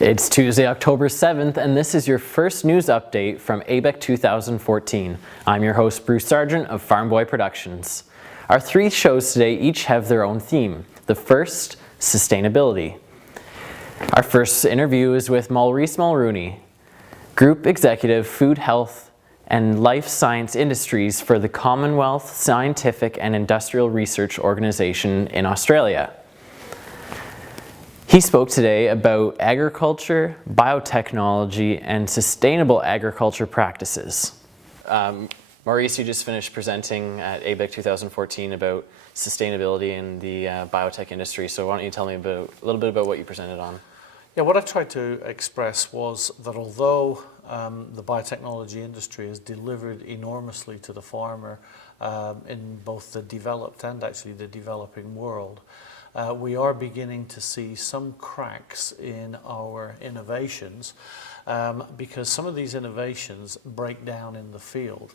It's Tuesday, October 7th, and this is your first news update from ABIC 2014. I'm your host, Bruce Sargent of Farm Boy Productions. Our three shows today each have their own theme. The first, sustainability. Our first interview is with Maurice Moloney, Group Executive, Food, Health, and Life Science Industries for the Commonwealth Scientific and Industrial Research Organisation in Australia. He spoke today about agriculture, biotechnology, and sustainable agriculture practices. Maurice, you just finished presenting at ABIC 2014 about sustainability in the biotech industry, so why don't you tell me a little bit about what you presented on? Yeah, what I tried to express was that although the biotechnology industry has delivered enormously to the farmer in both the developed and actually the developing world, we are beginning to see some cracks in our innovations because some of these innovations break down in the field.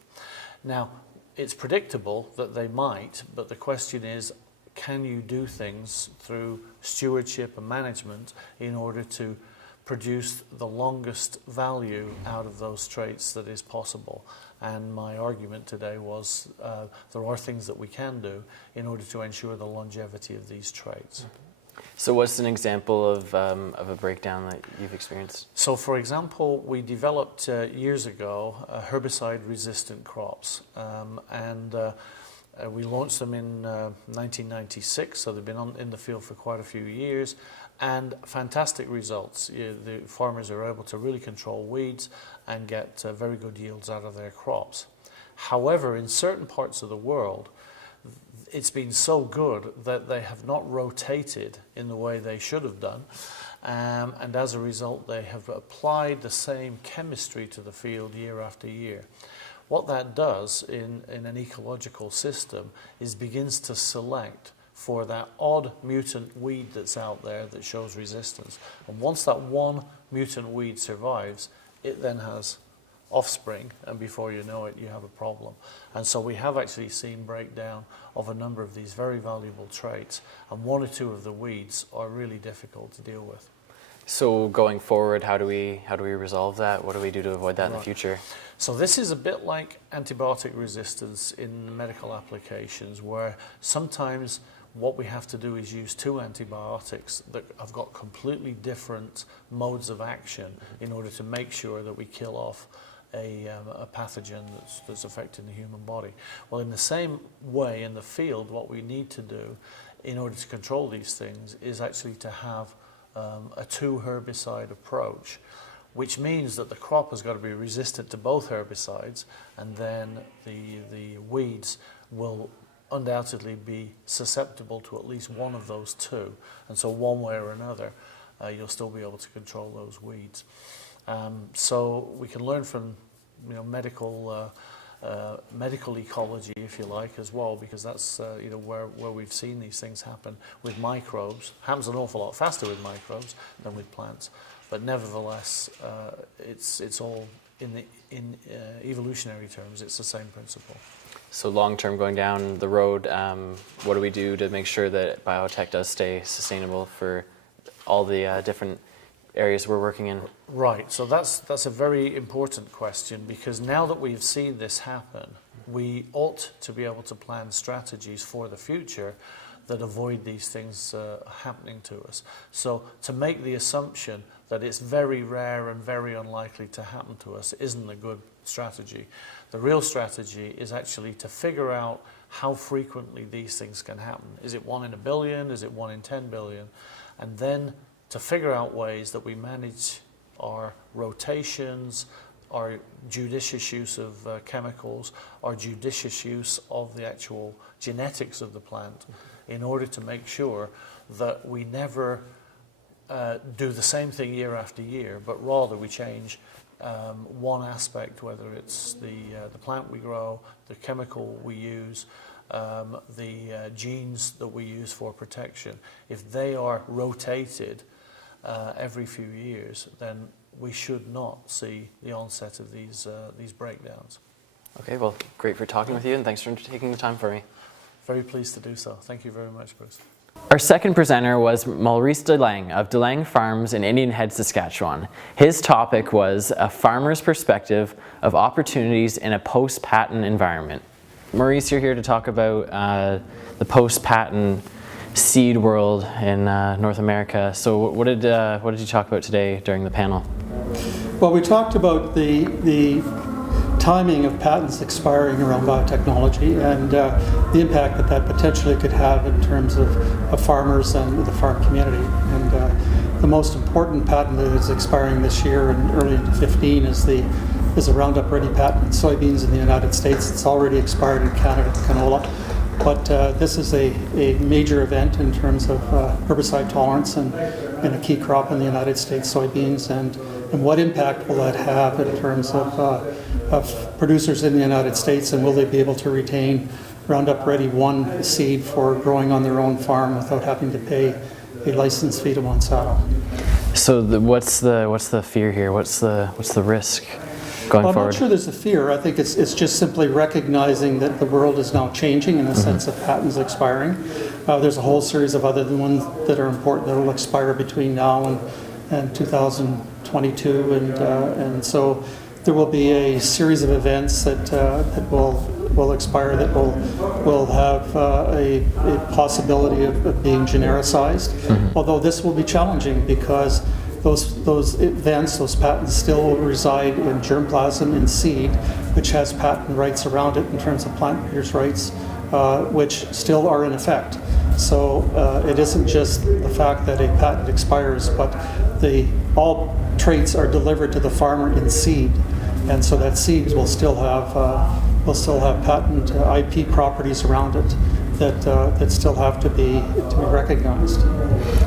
Now, it's predictable that they might, but the question is, can you do things through stewardship and management in order to produce the longest value out of those traits that is possible? And my argument today was there are things that we can do in order to ensure the longevity of these traits. So what's an example of a breakdown that you've experienced? So for example, we developed years ago herbicide-resistant crops, and we launched them in 1996, so they've been in the field for quite a few years, and fantastic results. The farmers are able to really control weeds and get very good yields out of their crops. However, in certain parts of the world, it's been so good that they have not rotated in the way they should have done, and as a result they have applied the same chemistry to the field year after year. What that does in an ecological system is begins to select for that odd mutant weed that's out there that shows resistance. And once that one mutant weed survives, it then has offspring, and before you know it, you have a problem. And so we have actually seen breakdown of a number of these very valuable traits, and one or two of the weeds are really difficult to deal with. So going forward, how do we resolve that? What do we do to avoid that in the future? So this is a bit like antibiotic resistance in medical applications, where sometimes what we have to do is use two antibiotics that have got completely different modes of action in order to make sure that we kill off a pathogen that's affecting the human body. Well, in the same way in the field, what we need to do in order to control these things is actually to have a two herbicide approach, which means that the crop has got to be resistant to both herbicides, and then the weeds will undoubtedly be susceptible to at least one of those two, and so one way or another you'll still be able to control those weeds. So we can learn from medical ecology, if you like, as well, because that's where we've seen these things happen with microbes. Happens an awful lot faster with microbes than with plants, but nevertheless, it's all in evolutionary terms. It's the same principle. So long term, going down the road, what do we do to make sure that biotech does stay sustainable for all the different areas we're working in? Right, so that's a very important question, because now that we've seen this happen, we ought to be able to plan strategies for the future that avoid these things happening to us. So to make the assumption that it's very rare and very unlikely to happen to us isn't a good strategy. The real strategy is actually to figure out how frequently these things can happen. Is it 1 in a billion? Is it 1 in 10 billion? And then to figure out ways that we manage our rotations, our judicious use of chemicals, our judicious use of the actual genetics of the plant, in order to make sure that we never do the same thing year after year, but rather we change one aspect, whether it's the plant we grow, the chemical we use, the genes that we use for protection. If they are rotated every few years, then we should not see the onset of these breakdowns. Okay, well, great for talking with you, and thanks for taking the time for me. Very pleased to do so. Thank you very much, Bruce. Our second presenter was Maurice Delage of Delage Farms in Indian Head, Saskatchewan. His topic was a farmer's perspective of opportunities in a post-patent environment. Maurice, you're here to talk about the post-patent seed world in North America. So what did you talk about today during the panel? Well, we talked about the timing of patents expiring around biotechnology and the impact that potentially could have in terms of farmers and the farm community. And the most important patent that is expiring this year and early into 2015 is a Roundup Ready patent in soybeans in the United States. It's already expired in Canada, canola. But this is a major event in terms of herbicide tolerance and a key crop in the United States, soybeans, and what impact will that have in terms of producers in the United States, and will they be able to retain Roundup Ready 1 seed for growing on their own farm without having to pay a license fee to Monsanto? So what's the fear here? What's the risk going forward? I'm not sure there's a fear. I think it's just simply recognizing that the world is now changing in the sense of patents expiring. There's a whole series of other ones that are important that will expire between now and 2022, and so there will be a series of events that will expire that will have a possibility of being genericized. Although this will be challenging because those events, those patents still reside in germplasm and seed, which has patent rights around it in terms of plant breeders' rights, which still are in effect. So it isn't just the fact that a patent expires, but all traits are delivered to the farmer in seed, and so that seed will still have patent IP properties around it that still have to be recognized.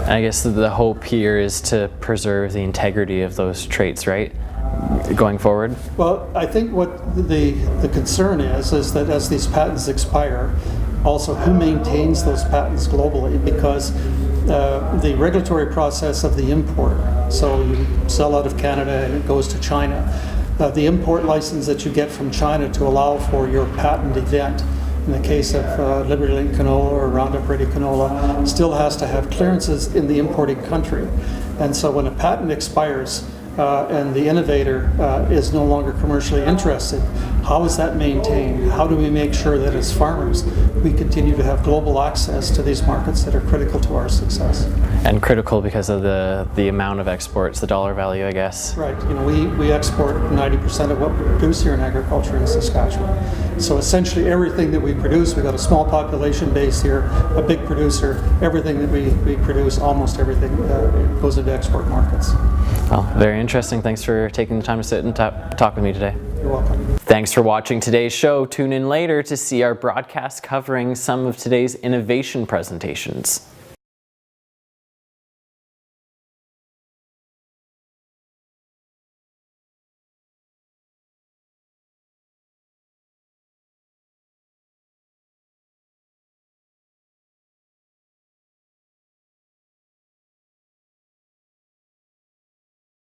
I guess the hope here is to preserve the integrity of those traits, right? Going forward? Well, I think what the concern is that as these patents expire, also who maintains those patents globally, because the regulatory process of the import, so you sell out of Canada and it goes to China, the import license that you get from China to allow for your patent event, in the case of Liberty Link canola or Roundup Ready canola, still has to have clearances in the importing country. And so when a patent expires and the innovator is no longer commercially interested, how is that maintained? How do we make sure that as farmers we continue to have global access to these markets that are critical to our success? And critical because of the amount of exports, the dollar value, I guess. Right. We export 90% of what we produce here in agriculture in Saskatchewan. So essentially everything that we produce, we've got a small population base here, a big producer, everything that we produce, almost everything goes into export markets. Well, very interesting. Thanks for taking the time to sit and talk with me today. You're welcome. Thanks for watching today's show. Tune in later to see our broadcast covering some of today's innovation presentations.